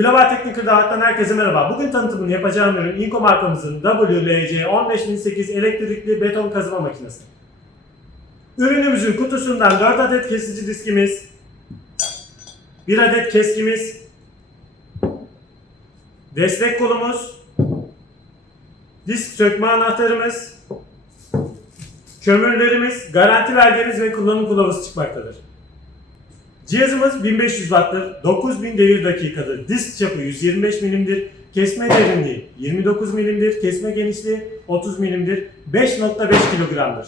Global Teknik Hırdavat'tan herkese merhaba. Bugün tanıtımını yapacağım ürün INGCO markamızın WLC15008 elektrikli beton kazıma makinesi. Ürünümüzün kutusundan 4 adet kesici diskimiz, 1 adet keskimiz, destek kolumuz, disk sökme anahtarımız, kömürlerimiz, garanti belgemiz ve kullanım kılavuzu çıkmaktadır. Cihazımız 1500 Watt'tır, 9000 devir dakikadır, disk çapı 125 milimdir, kesme derinliği 29 milimdir, kesme genişliği 30 milimdir, 5.5 kilogramdır.